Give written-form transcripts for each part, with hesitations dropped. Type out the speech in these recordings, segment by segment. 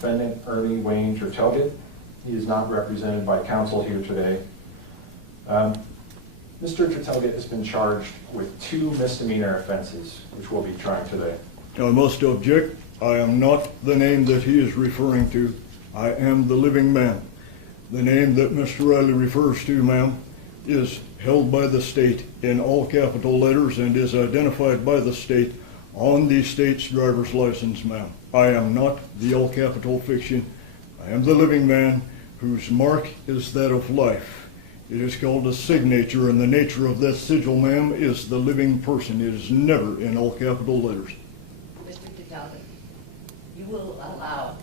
defendant Ernie Wayne Tertelget. He is not represented by counsel here today. Mr. Tertelget has been charged with 2 misdemeanor offenses, which we'll be trying today. I must object. I am not the name that he is referring to. I am the living man. The name that Mr. Riley refers to, ma'am, is held by the state in all capital letters and is identified by the state on the state's driver's license, ma'am. I am not the all capital fiction. I am the living man whose mark is that of life. It is called a signature, and the nature of that sigil, ma'am, is the living person. It is never in all capital letters. Mr. Tertelget, you will allow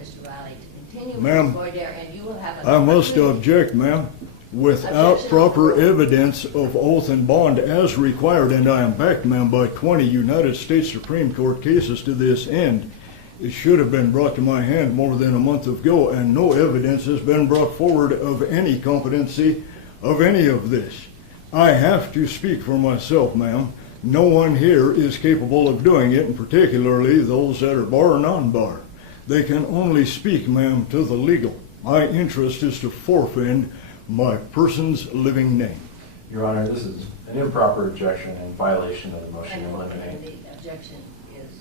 Mr. Riley to continue Ma'am, with voir dire, and you will have an I must opportunity- object, ma'am. Without Objection. proper evidence of oath and bond as required, and I am backed, ma'am, by 20 United States Supreme Court cases to this end, it should have been brought to my hand more than a month ago, and no evidence has been brought forward of any competency of any of this. I have to speak for myself, ma'am. No one here is capable of doing it, and particularly those that are bar or non-bar. They can only speak, ma'am, to the legal. My interest is to forfend my person's living name. Your Honor, this is an improper objection in violation of the motion And to eliminate. the objection is,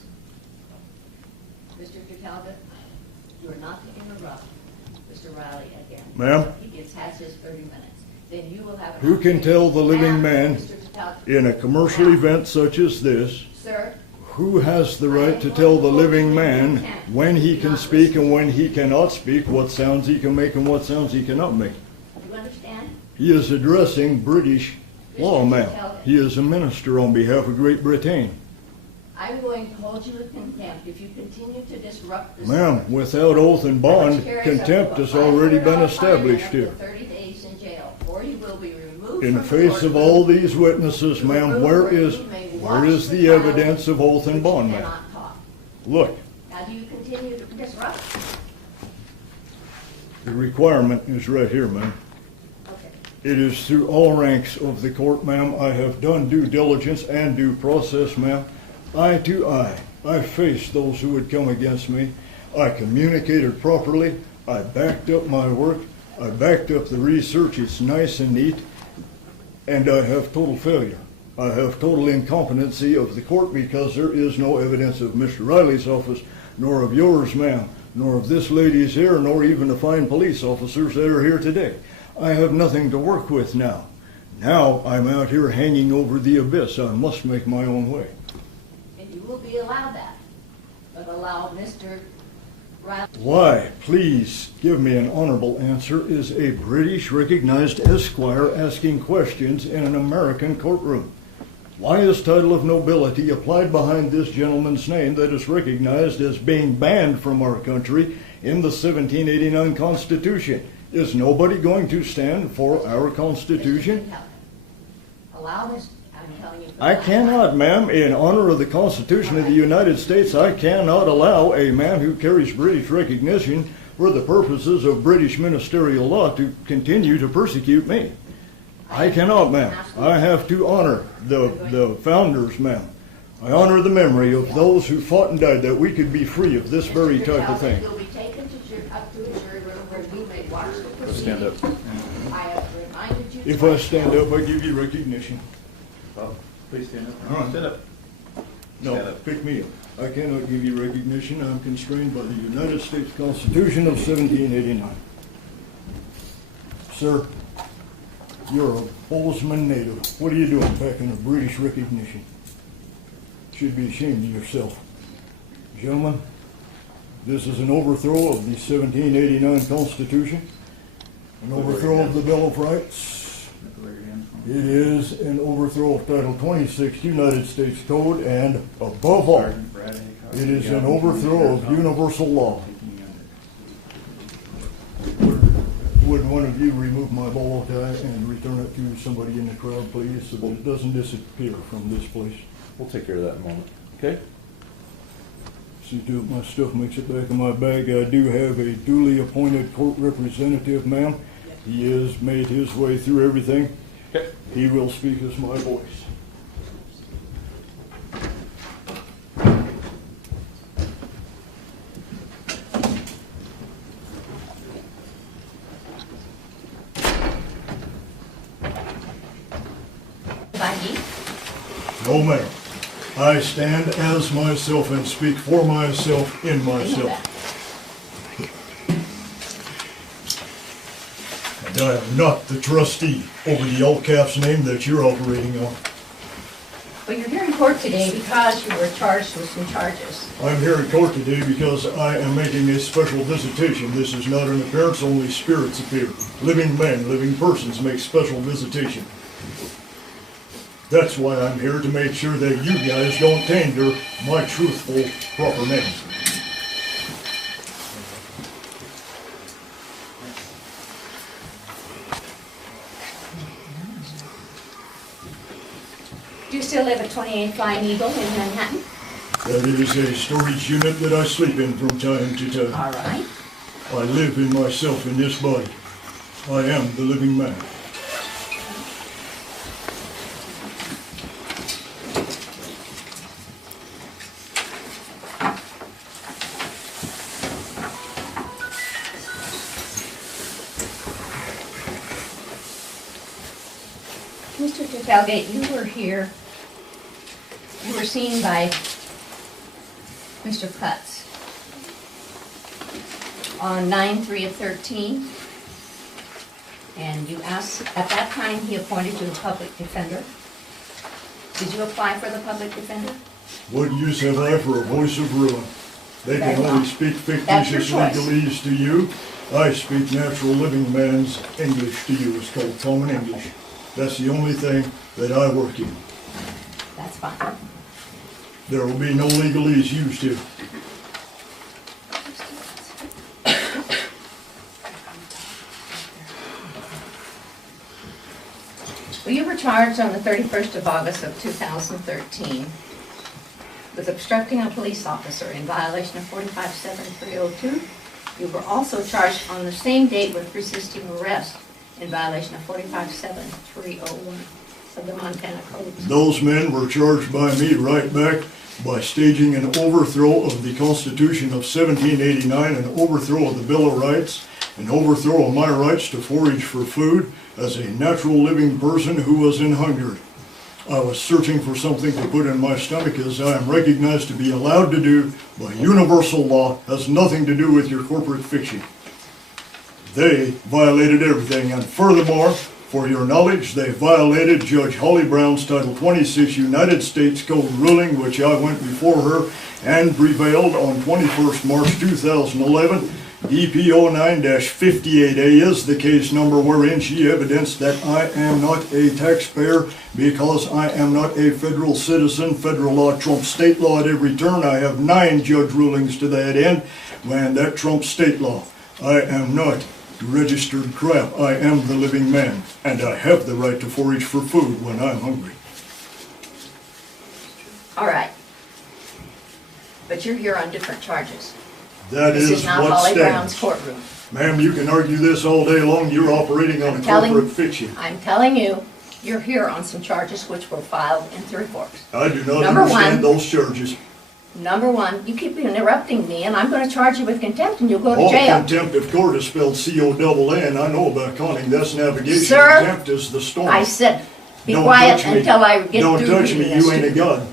Mr. Tertelget, you are not to interrupt Mr. Riley again. Ma'am? He has his 30 minutes. Then you will have an Who can tell the living Now, man Mr. Tertelget, in a commercial now, event such as this, Sir, who has the right to tell the living man when he can speak and when he cannot speak, what sounds he can make and what sounds he cannot make? do you understand? He is addressing British law, ma'am. He is a minister on behalf of Great Britain. I'm going to hold you in contempt if you continue to disrupt this. Ma'am, without oath and bond, contempt has already been established here. 30 days in jail, or you will be removed In the from face of courtroom. all these witnesses, ma'am, where is the evidence of oath and bond, You ma'am? cannot talk. Look, Now, do you continue to disrupt? the requirement is right here, ma'am. Okay. It is through all ranks of the court, ma'am. I have done due diligence and due process, ma'am. Eye to eye, I faced those who would come against me. I communicated properly. I backed up my work. I backed up the research. It's nice and neat. And I have total failure. I have total incompetency of the court because there is no evidence of Mr. Riley's office, nor of yours, ma'am, nor of this lady's here, nor even the fine police officers that are here today. I have nothing to work with now. Now I'm out here hanging over the abyss. I must make my own way. And you will be allowed that, but allow Mr. Riley. Why, please give me an honorable answer, is a British recognized esquire asking questions in an American courtroom? Why is title of nobility applied behind this gentleman's name that is recognized as being banned from our country in the 1789 Constitution? Is nobody going to stand for our Constitution? Allow this, I'm telling you. for I the last cannot, time. ma'am. In honor of the Constitution of the United States, I cannot allow a man who carries British recognition for the purposes of British ministerial law to continue to persecute me. I cannot, ma'am. I have to honor the founders, ma'am. I honor the memory of those who fought and died that we could be free of this very type of thing. You'll be taken up to a jury room where we may watch the proceedings. Stand up. I have reminded you. If I stand up, I give you recognition. Well, please stand up. All right. Stand up. Stand No, up. pick me up. I cannot give you recognition. I'm constrained by the United States Constitution of 1789. Sir, you're a Bozeman native. What are you doing packing a British recognition? Should be ashamed of yourself. Gentlemen, this is an overthrow of the 1789 Constitution, an overthrow of the Bill of Rights. It is an overthrow of Title 26 United States Code, and above all, it is an overthrow of universal law. Would one of you remove my bolo tie and return it to somebody in the crowd, please, so that it doesn't disappear from this place? We'll take care of that in a moment. Okay? See to it my stuff makes it back in my bag. I do have a duly appointed court representative, ma'am. He has made his way through everything. Okay. He will speak as my voice. No, ma'am. I stand as myself and speak for myself in I know myself. that. And I am not the trustee over the all caps name that you're operating on. But you're here in court today because you were charged with some charges. I'm here in court today because I am making a special visitation. This is not an appearance, only spirits appear. Living men, living persons make special visitation. That's why I'm here, to make sure that you guys don't tander my truthful, proper name. Do you still live at 28 Flying Eagle in Manhattan? That is a storage unit that I sleep in from time to time. All right. I live in myself in this body. I am the living man. Mr. Falgate, you were here, you were seen by Mr. Putz on 9/3 of 13, and you asked, at that time, he appointed you a public defender. Did you apply for the public defender? What use have I for a voice of ruin? They can Very well. only speak That's your fictitious choice. legalese to you. I speak natural living man's English to you. It's called common English. That's the only thing that I work in. That's fine. There will be no legalese used here. Well, you were charged on the 31st of August of 2013 with obstructing a police officer in violation of 457302. You were also charged on the same date with resisting arrest in violation of 457301 of the Montana Code. Those men were charged by me right back by staging an overthrow of the Constitution of 1789, an overthrow of the Bill of Rights, an overthrow of my rights to forage for food as a natural living person who was in hunger. I was searching for something to put in my stomach, as I am recognized to be allowed to do by universal law. Has nothing to do with your corporate fiction. They violated everything, and furthermore, for your knowledge, they violated Judge Holly Brown's Title 26 United States Code ruling, which I went before her and prevailed on 21st March 2011. DPO 9-58A is the case number wherein she evidenced that I am not a taxpayer because I am not a federal citizen. Federal law trumps state law at every turn. I have 9 judge rulings to that end, and that trumps state law. I am not registered crap. I am the living man, and I have the right to forage for food when I'm hungry. All right. But you're here on different charges. That This is not what Holly Brown's stands. courtroom. Ma'am, you can argue this all day long. You're operating on a corporate fiction. I'm telling you, you're here on some charges which were filed in Three Forks. I do not Number understand one. those charges. Number one, you keep interrupting me, and I'm going to charge you with contempt, and you'll go to All jail. contempt of court is spelled C-O-double-N. I know about accounting. That's navigation. Sir, Contempt is the storm. I said, be Don't quiet touch me. until I get Don't through touch reading me. this You to ain't a god.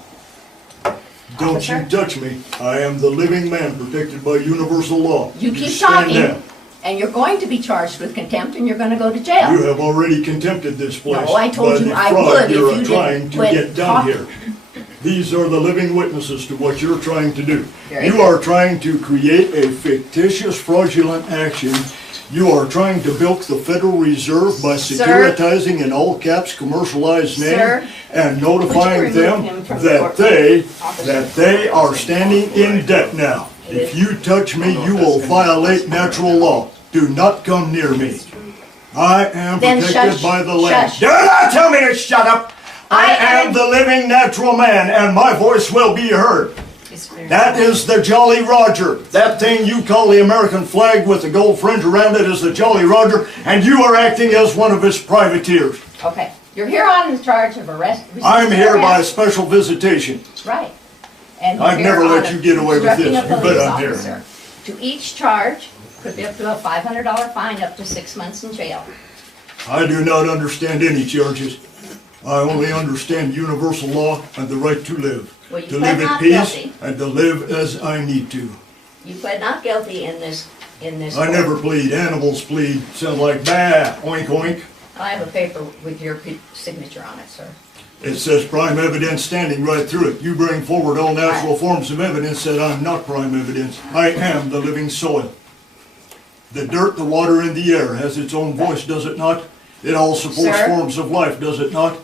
Don't Officer? you touch me. I am the living man protected by universal law. You keep stand talking, down. and you're going to be charged with contempt, and you're going to go to You jail. have already contempted this place. No, I told by you the I fraud would if you're you trying didn't to quit get done talking. here. These are the living witnesses to what you're trying to do. Very You good. are trying to create a fictitious fraudulent action. You are trying to bilk the Federal Reserve by Sir. securitizing in all caps commercialized name Sir. and notifying Would you remove them him from the that courtroom? they are standing in debt now. If you touch me, you will violate natural law. Do not come near me. I am Then protected shush, by the land. shush. Do not tell me to shut up! I I am am- the living natural man, and my voice will be heard. That is the Jolly Roger. That thing you call the American flag with the gold fringe around it is the Jolly Roger, and you are acting as one of his privateers. Okay, you're here on the charge of arrest. I'm resisting here by arrest. special visitation. Right. And you're I've here never let on you get away with obstructing this. a You bet police I'm here. officer. To each charge, could be up to a $500 fine, up to 6 months in jail. I do not understand any charges. I only understand universal law and the right to live. Well, you To pled live at not peace guilty. and to live as I need to. You pled not guilty in this I court. never plead. Animals plead. Sound like bah, oink oink. I have a paper with your signature on it, sir. It says prime evidence standing right through it. You bring forward all natural forms of evidence that I'm not prime evidence. I am the living soil. The dirt, the water, and the air has its own voice, does it not? It all supports Sir? forms of life, does it not?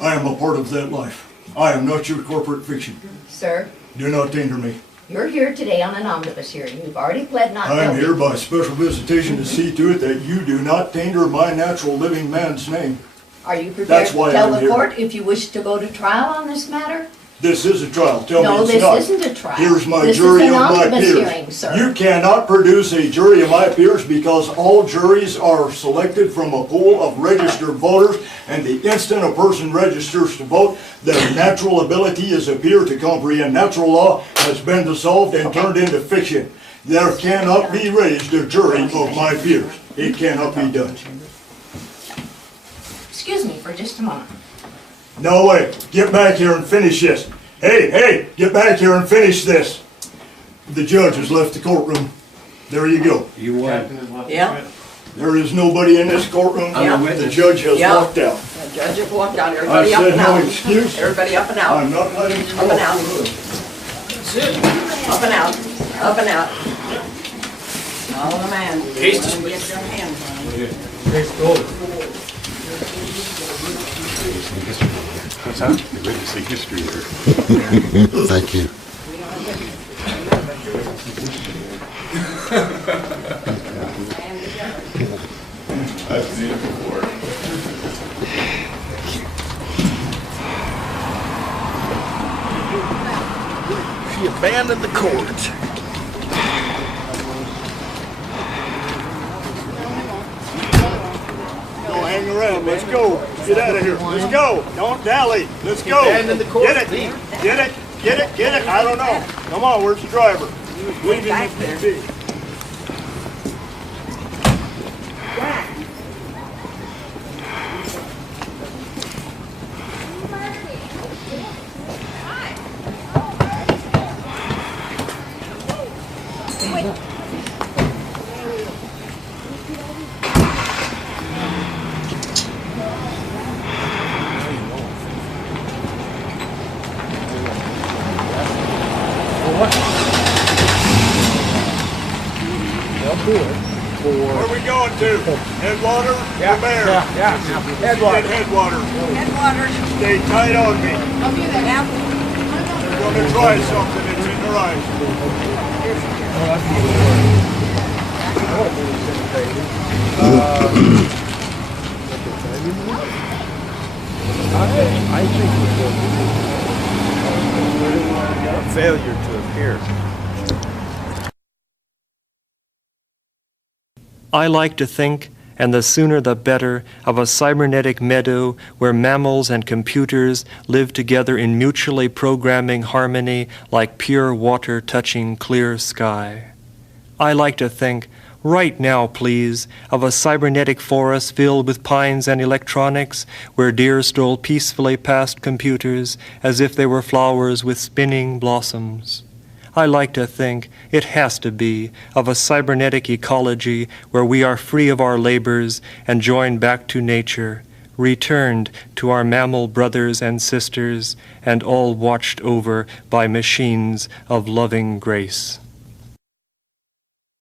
I am a part of that life. I am not your corporate fiction. Sir, Do not danger me. you're here today on an omnibus hearing. You've already pled not guilty. I am here by special visitation to see to it that you do not tainter my natural living man's name. Are you prepared That's to why tell I'm the here. court if you wish to go to trial on this matter? This is a trial. Tell No, me it's this not. isn't a trial. Here's my This is jury an of my omnibus peers. hearing, sir. You cannot produce a jury of my peers because all juries are selected from a pool of registered voters, and the instant a person registers to vote, their natural ability as appear to comprehend natural law has been dissolved and turned into fiction. There cannot be raised a jury of my peers. It cannot be done. Excuse me for just a moment. No way. Get back here and finish this. Hey, get back here and finish this. The judge has left the courtroom. There you go. You won. Yeah, There is nobody in this courtroom. Yeah. The judge has Yeah. walked out. the judge has walked out, I everybody up said and no out. excuse. Everybody up and out, I'm not letting you up and walk. out. Up and out, up and out. Follow the man. Get your hands on him. What's that? You're ready to see history there. Thank you. I've seen it before. She abandoned the court. Don't hang around. Let's go. Get out of here. Let's go. Don't dally. Let's go. Abandon the court. Get it. Get it. Get it. Get it. I don't know. Come on. Where's the driver? Leave him if need be. Where are we going to? Headwater? Yeah. Bear? Yeah. Headwater. Headwater. Headwaters. Stay tight on me. I'll do that now. We're gonna try something. It's in your eyes. Failure to appear. I like to think, and the sooner the better, of a cybernetic meadow where mammals and computers live together in mutually programming harmony like pure water touching clear sky. I like to think, right now please, of a cybernetic forest filled with pines and electronics where deer stroll peacefully past computers as if they were flowers with spinning blossoms. I like to think, it has to be, of a cybernetic ecology where we are free of our labors and joined back to nature, returned to our mammal brothers and sisters, and all watched over by machines of loving grace.